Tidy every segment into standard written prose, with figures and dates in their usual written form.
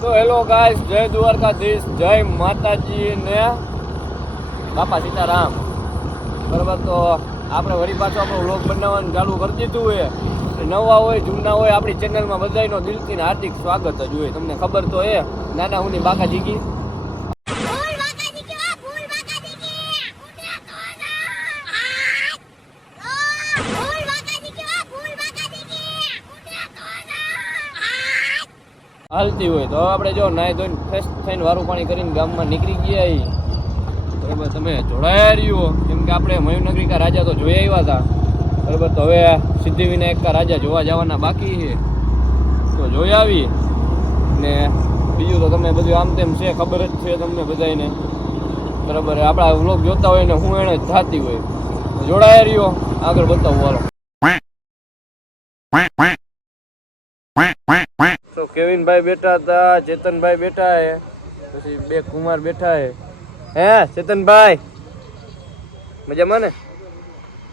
તો hello guys, જય દ્વારકાધીશ, જય માતાજી ને બાપા સીતારામ. બરાબર, તો આપણે વળી પાછો આપણો વ્લોગ બનાવવાનું ચાલુ કરી દીધું હોય. નવા હોય જૂના હોય, આપણી ચેનલમાં બધાયનો દિલથી હાર્દિક સ્વાગત જ હોય. તમને ખબર તો એ નાના હુની બાકા જીગી હાલતી હોય. તો આપણે જો નાઈ ધોઈને ફ્રેશ થઈને વારું પાણી કરીને ગામમાં નીકળી ગયા. બરાબર, તમે જોડાયા રહ્યો કેમ કે આપણે મયુરનગરી કા રાજા તો જોઈ આવ્યા હતા. બરાબર, તો હવે સિદ્ધિવિનાયક કા રાજા જોવા જવાના બાકી છે, તો જોઈ આવી. ને બીજું તો તમે બધું આમ તેમ છે, ખબર જ છે તમને બધાને. બરાબર, આપણા વ્લોગ જોતા હોય ને હું એને જ થતી હોય. જોડાયા રહ્યો, આગળ બતાવું હાલો. તો કેવિનભાઈ બેઠા હતા, ચેતનભાઈ બેઠા હે, પછી બે કુમાર બેઠા હે. હે ચેતનભાઈ, મજામાં ને?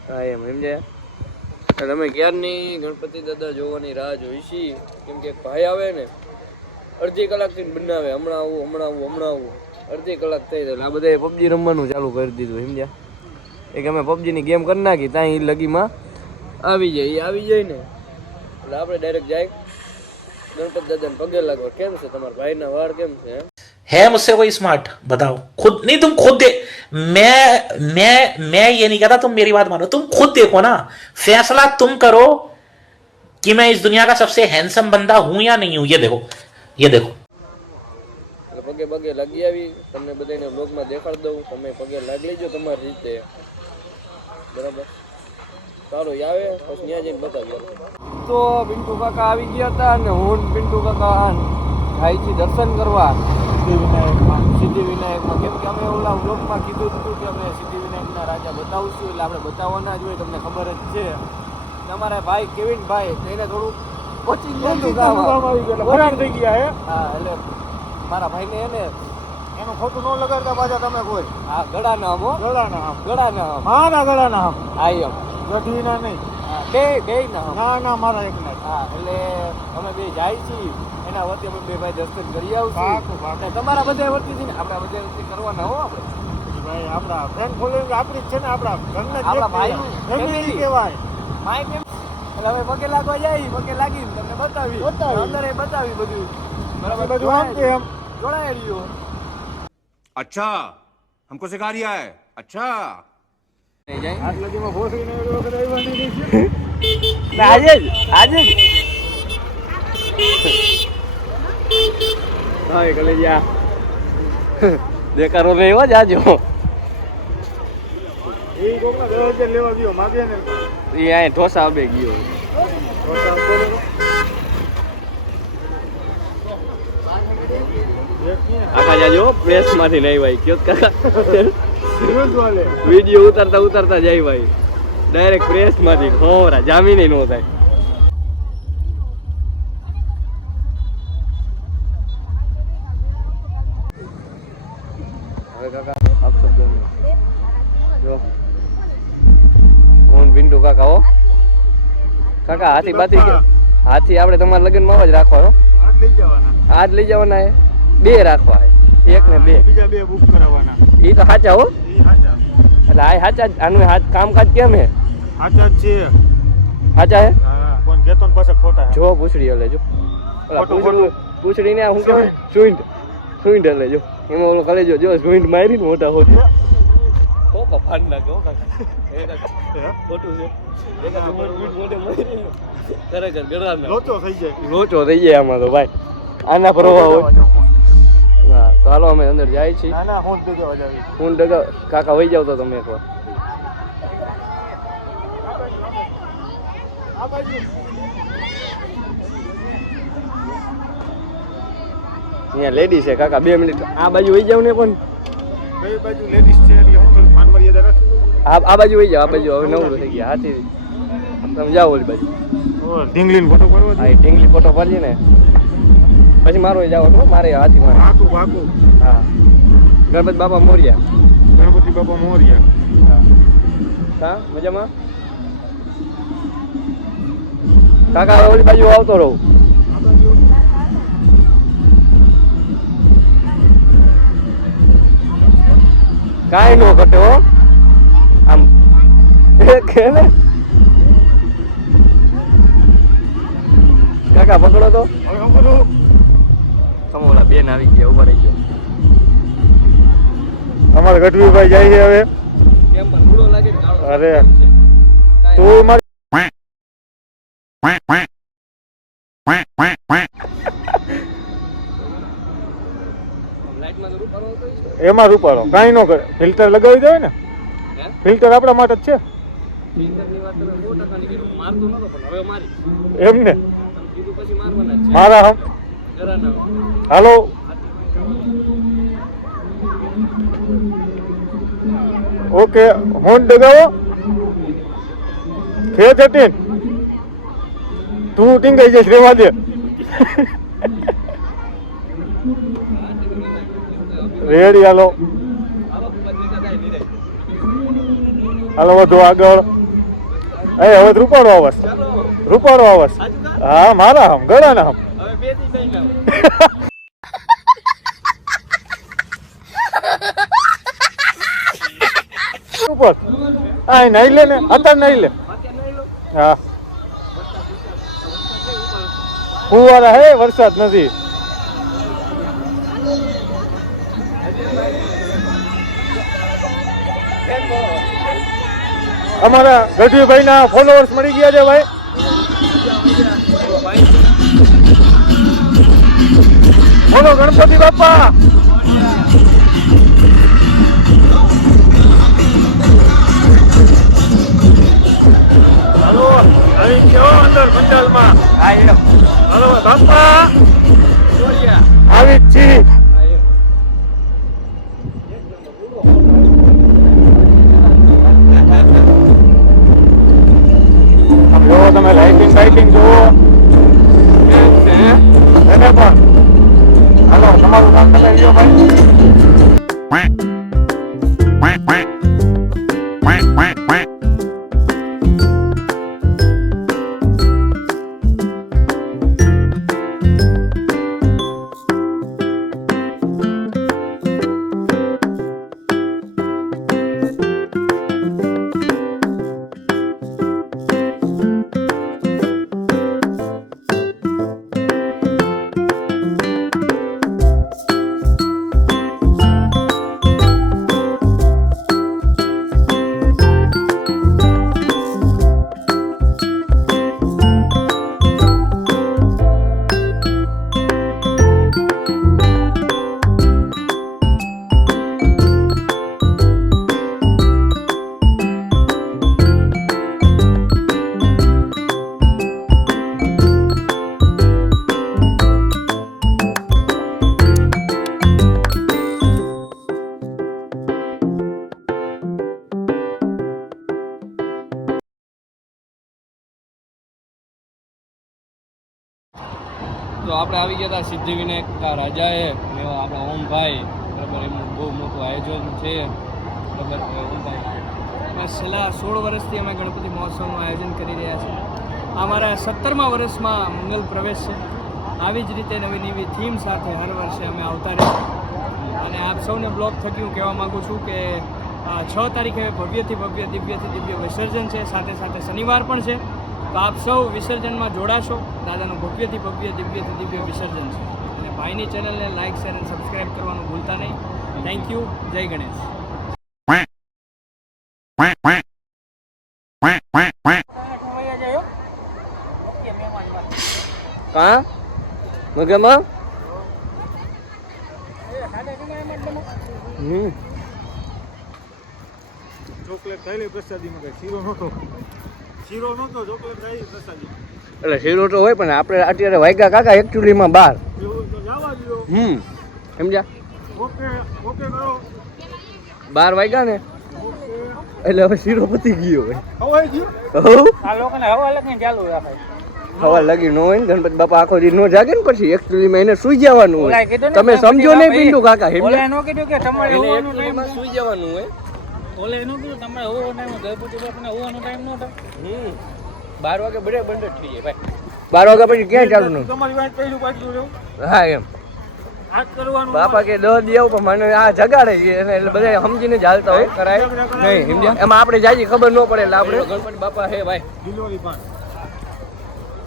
હા એમ સમજ્યા. તમે ક્યારની ગણપતિ દાદા જોવાની રાહ જોઈ છીએ, કેમ કે ભાઈ આવે ને અડધી કલાકથી બનાવે, હમણાં આવું. અડધી કલાક થઈ જાય. આ બધા પબજી રમવાનું ચાલુ કરી દીધું સમજ્યા. એક અમે પબજીની ગેમ કરી નાખી, ત્યાં એ લગીમાં આવી જાય ને એટલે આપણે ડાયરેક્ટ જાય गणपति दादा पगे लगो। केम से तुम्हारे भाई ना वार केम से है मुझसे कोई स्मार्ट? बताओ खुद। नहीं तुम खुद दे, मैं ये नहीं कहता, तुम मेरी बात मानो, तुम खुद देखो ना, फैसला तुम करो कि मैं इस दुनिया का सबसे हैंडसम बंदा हूं या नहीं हूं। ये देखो पगे पगे लगी आवी, તમને બધાને વ્લોગમાં દેખાડ દઉં, તમે પગે લાગી લેજો તમારી રીતે. બરાબર, ચાલો આવે પછી ત્યાં જઈને બતાવીએ. તો પિન્ટુ કાકા આવી ગયા હતા અને હું પિન્ટુ કાકા જાય છે દર્શન કરવા સિદ્ધિવિનાયકમાં. કેમ કે અમે ઓલા વ્લોગમાં કીધું હતું કે અમે સિદ્ધિવિનાયકના રાજા બતાવશું, એટલે આપણે બતાવવાના જ હોય, તમને ખબર જ છે. તમારા ભાઈ કેવિનભાઈ એને થોડું પહોંચી ગયું થઈ ગયા હે. હા, એટલે મારા ભાઈને એને એનું ખોટું ન લગાડતા પાછા તમે કોઈ. હા, ગળાના આમ હા એમ ગઢવીના નહીં, બે ના મારા એક ના. હા, એટલે અમે બે જાય છીએ એના વતી અમે બે ભાઈ દર્શન કરી આવશું. તમારા બધા વતી છે ને, આપણા બધા વતી કરવાના હો આપણે ભાઈ. આપણા ફ્રેન્ડ ફોલોઈંગ આપણી જ છે ને, આપણા ઘરના આપણા ભાઈ ફેમિલી કહેવાય માય કેમ. એટલે અમે પગે લાગવા જાય, પગે લાગીને તમને બતાવી અંદર બતાવી બધું. બરાબર, બધું આમ કે એમ જોડાય રહ્યો. अच्छा हमको सिखा रिया है. अच्छा આજે હા કલેજા દેખારો રે એવો જ આજો. એ કોકના 10,000 લેવા ગયો માગે ને, એ આ ઢોસા આબે ગયો. આખા જાજો પ્રેસ માંથી નહીં ભાઈ કયો કાકા વિડીયો ઉતારતા જાય ભાઈ, ડાયરેક્ટ પ્રેસ માંથી ખોરા જામીન નો થાય. હવે કાકા આપ શબ્દ જો હું પિન્ટુ કાકા હો. કાકા હાથી બાથી હાથી આપણે તમારા લગ્નમાં જ રાખો હો. આજ લઈ જવાના હે, બે રાખવા હે, એક ને બે, બીજા બે બુક કરાવવાના. એ તો સાચા હો, એટલે આ સાચા. આનું કામકાજ કેમ હે? સાચા જ છે. સાચા હે? હા, કોણ કેતો ને પાછા ખોટા હે. જો પૂછડી હલે જો, ઓલા પૂછડી ને હું કહેવાય સુઈન્ટ હલે જો, એમાં ઓલો કલે જો સુઈન્ટ મારી ને મોટા હોત ઓ કફાન લાગે હો કાકા. એ કાકા ખોટું છે. એકા સુઈન્ટ મોટે મારી ખરેખર ગળાના લોચો થઈ જાય આમાં તો ભાઈ. આના પ્રવાહ હોય. હા, તો હાલો અમે અંદર જાય છીએ. હું ડગા કાકા વહી જાવ તો તમે એકવાર. અહીંયા લેડીઝ છે કાકા, 2 મિનિટ આ બાજુ વહી જાવ ને. પણ કઈ બાજુ લેડીઝ છે એટલે હું માન મર્યાદા રાખું. આ બાજુ વહી જાવ, આ બાજુ હવે નવરું થઈ ગયા હાથી. તમે જાઓ ઓલી બાજુ. ઢીંગલીનો ફોટો પાડવો. હા, ઢીંગલી ફોટો પાડીએ ને પછી મારો જાવ છો. મારે હાથી માં હા, ગણપતિ બાપા મોર્યા. હા, મજામાં કાકા? ઓલી બાજુ આવતો રહું. કાંઈ નો ઘટે હો આમ કે ને કાકા પકડો તો સમોલા બેન આવી ગયા ઉભા રહી ગયો અમારે ગઢવીભાઈ જાય છે હવે કેમ પણ મૂળો લાગે ને કાળો અરે કાંઈ તું મારી લાઈટમાં તો રૂપારો આવતો હોય છે એમાં રૂપારો કાંઈ ન કરે ફિલ્ટર લગાવી દેવાય ને હે ફિલ્ટર આપણા માટે જ છે ફિલ્ટરની વાત તમે 100% ની કીધું મારતો નતો પણ હવે મારી એમને કીધું પછી મારવાના જ છે મારા હમ જરા ના હાલો ઓકે હોન ડગાવો ખે થતી તું ટીંગાઈ જઈશ રેવા દે રેડી હાલો હાલો વધુ આગળ એ હવે રૂપાળો આવાસ રૂપાળો આવાસ હા મારા હમ ગળાના હમ હવે બે દી નહીં લાવ ઉપર આ નહીં લે ને અત્યારે નહીં લે હા ફુવારા હે વરસાદ નથી અમારા ગઢવીભાઈ ના ફોલોઅર્સ મળી ગયા છે ભાઈ બોલો ગણપતિ બાપા હાલો આવી ગયો અંદર પંડાલમાં હા એમ હાલો બાપા જોડિયા આવી જ છી હા એમ આમ જોવો તમે લાઇટિંગ જોવો કેમ છે એને પણ હાલો તમારું કામ તમે લ્યો ભાઈ તો આપણે આવી ગયા હતા સિદ્ધિવિનાયક રાજાએ ને આપણા ઓમભાઈ બરાબર એમનું બહુ મોટું આયોજન છે બરાબર ઓમભાઈ અને છેલ્લા 16 વર્ષથી અમે ગણપતિ મહોત્સવનું આયોજન કરી રહ્યા છીએ આ મારા 17મા વર્ષમાં મંગલ પ્રવેશ છે આવી જ રીતે નવી નવી થીમ સાથે હર વર્ષે અમે આવતા રહીશું અને આપ સૌને બ્લોગ થકી હું કહેવા માગું છું કે 6 તારીખે ભવ્યથી ભવ્ય દિવ્ય વિસર્જન છે સાથે સાથે શનિવાર પણ છે તો આપ સૌ વિસર્જનમાં જોડાશો દાદાનું ભવ્યથી ભવ્ય દિવ્ય વિસર્જન છે અને ભાઈની ચેનલને લાઇક શેર અને સબસ્ક્રાઈબ કરવાનું ભૂલતા નહીં થેન્ક યુ જય ગણેશ હા મગમાં ચોકલેટ થયેલી પ્રસાદીમાં કઈ શીરો નહોતો ચોકલેટ થયેલી પ્રસાદી એટલે શીરો તો હોય પણ આપણે અત્યારે વાગ્યા કાકા એકચ્યુઅલીમાં 12 એવું તો જવા દો સમજ્યા ઓકે કરો 12 વાગ્યા ને એટલે હવે શીરો પતી ગયો હોય હવાઈ ગયું હવ આ લોકોને હવા લગીને ચાલુ રાખે હવા લગી ન હોય ને ગણપતિ બાપા આખો દી નો જાગે ને પછી એકચ્યુઅલીમાં એને સુઈ જવાનું હોય તમે સમજો નહીં પિંડુ કાકા ઓલા એનો કીધું કે તમારે હોવાનો ટાઈમ સુઈ જવાનું હોય ઓલે એનું કીધું તમારે હોવાનો ટાઈમ ગણપતિ બાપાને હોવાનો ટાઈમ ન થાય 12 વાગે બડે બંધ થઈ જાય ભાઈ 12 વાગ્યા પછી ક્યાં ચાલુ ન તમારી વાત પહેલું પાછું રહ્યું હા એમ બાપા કે 10 દેવ પણ મને આ જગાડે છે એટલે બધા સમજીને જ હાલતા હોય કરાય નહીં સમજ્યા એમાં આપણે જાજી ખબર ન પડે એટલે આપણે ગણપતિ બાપા હે ભાઈ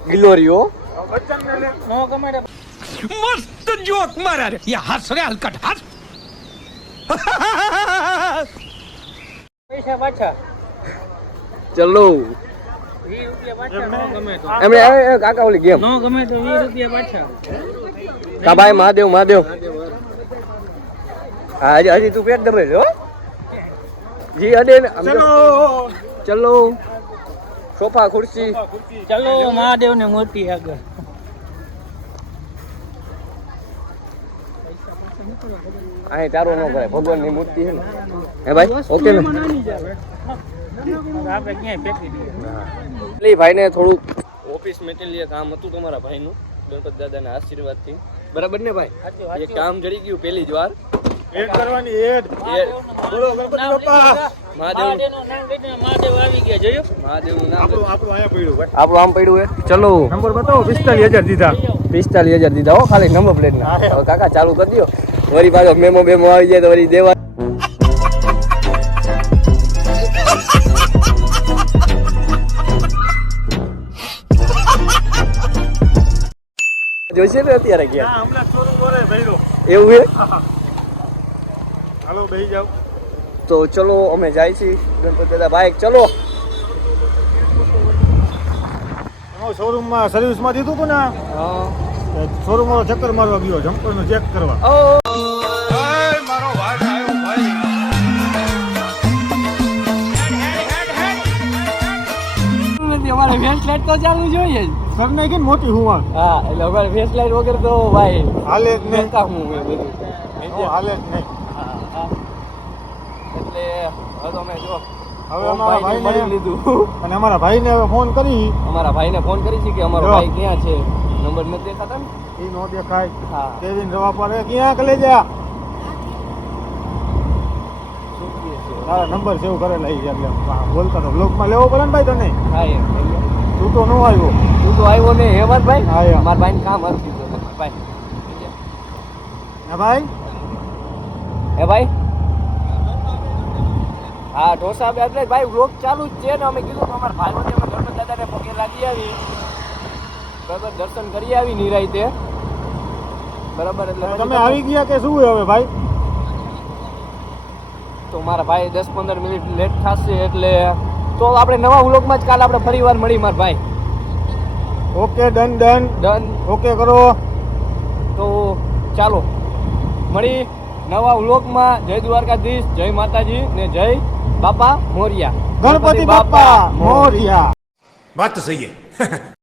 ગિલોરીઓ मस्त जोक मारा रे ये हंस रे हलकट हंस પૈસા પાછા ચલો એમણે કાકા ઓલી ગેમ નો ગમે તો 20 રૂપિયા પાછા કા ભાઈ મહાદેવ મહાદેવ હા હજી તું પેટ દબાઈ લે હો જી અડે ચલો ચલો સોફા ખુરશી ચલો મહાદેવ ને મૂર્તિ આગળ આ ચારો ન કરે ભગવાન ની મૂર્તિ છે ને હે ભાઈ ઓકે ને આપણે ક્યાંય ફેંકી દઈએ ભાઈ ને થોડું ઓફિસ મેટેરિયલ કામ હતું તમારા ભાઈનું ગણપત દાદાના આશીર્વાદથી બરાબર ને ભાઈ એ કામ જડી ગયું પહેલી જ વાર એડ કરવાની એડ બોલો ગણપતિ બાપા મહાદેવનું નામ કહીને મહાદેવ આવી ગયા જોયું મહાદેવનું નામ આપણું અહીંયા પડ્યું ભાઈ આપણું આમ પડ્યું હે ચલો નંબર બતાવો 45000 દીધા 45000 દીધા હો ખાલી નંબર પ્લેટ ના હવે કાકા ચાલુ કરી દો વરી પાછો મેમો બેમો આવી જાય તો વરી દેવા જોઈશે ને અત્યારે ગયા ના હમણાં શોરૂમ વરે ભર્યો એવું હે હાલો બેહી જાવ તો ચલો અમે જાય છીએ ગણપત દાદા બાઈક ચલો શોરૂમમાં સર્વિસમાં દીધું હતું ને શોરૂમ વાળો ચક્કર મારવા ગયો જમ્પર નો ચેક કરવા અમારે ફેસ લાઈટ તો ચાલુ જોઈએ જ સર ને કે મોટી હુવા હા એટલે અમારે ફેસ લાઈટ વગર તો ભાઈ હાલે જ નહીં કામ હું બધું હાલે જ નહીં એટલે હવે તો અમે જો હવે અમારા મળી ભાઈને લીધું અને અમારા ભાઈને હવે ફોન કરી અમારા ભાઈને ફોન કરી છે કે અમારો જો. ભાઈ ક્યાં છે નંબર નથી દેખાતા ને એ નો દેખાય હા કેવિન રવા પડે ક્યાં કલે જા શું કહે છે તારા નંબર સેવ કરેલા છે એટલે બોલતા તો બ્લોગમાં લેવો પડે ને ભાઈ તને હા એમ તું તો ન આવ્યો તું તો આવ્યો ને હેમંત ભાઈ હા, એમ. મારા ભાઈને કામ હતું કીધું ભાઈ હે ભાઈ હે ભાઈ હા ઢોસા બે એટલે ભાઈ વ્લોગ ચાલુ જ છે ને અમે કીધું કે અમારા ભાઈઓને અમે ગણપત દાદાને પગે લાગી આવી બરાબર દર્શન કરી આવી નિરાંતે બરાબર એટલે પછી તમે આવી ગયા કે શું હવે ભાઈ તો મારા ભાઈ 10-15 મિનિટ લેટ થશે એટલે તો આપણે નવા વ્લોગમાં જ કાલે આપણે ફરીવાર મળી મારા ભાઈ okay done done done okay કરો તો ચાલો મળી નવા વ્લોગમાં જય દ્વારકાધીશ જય માતાજી ને જય બાપા મોરિયા ગણપતિ બાપા મોરિયા बात तो सही है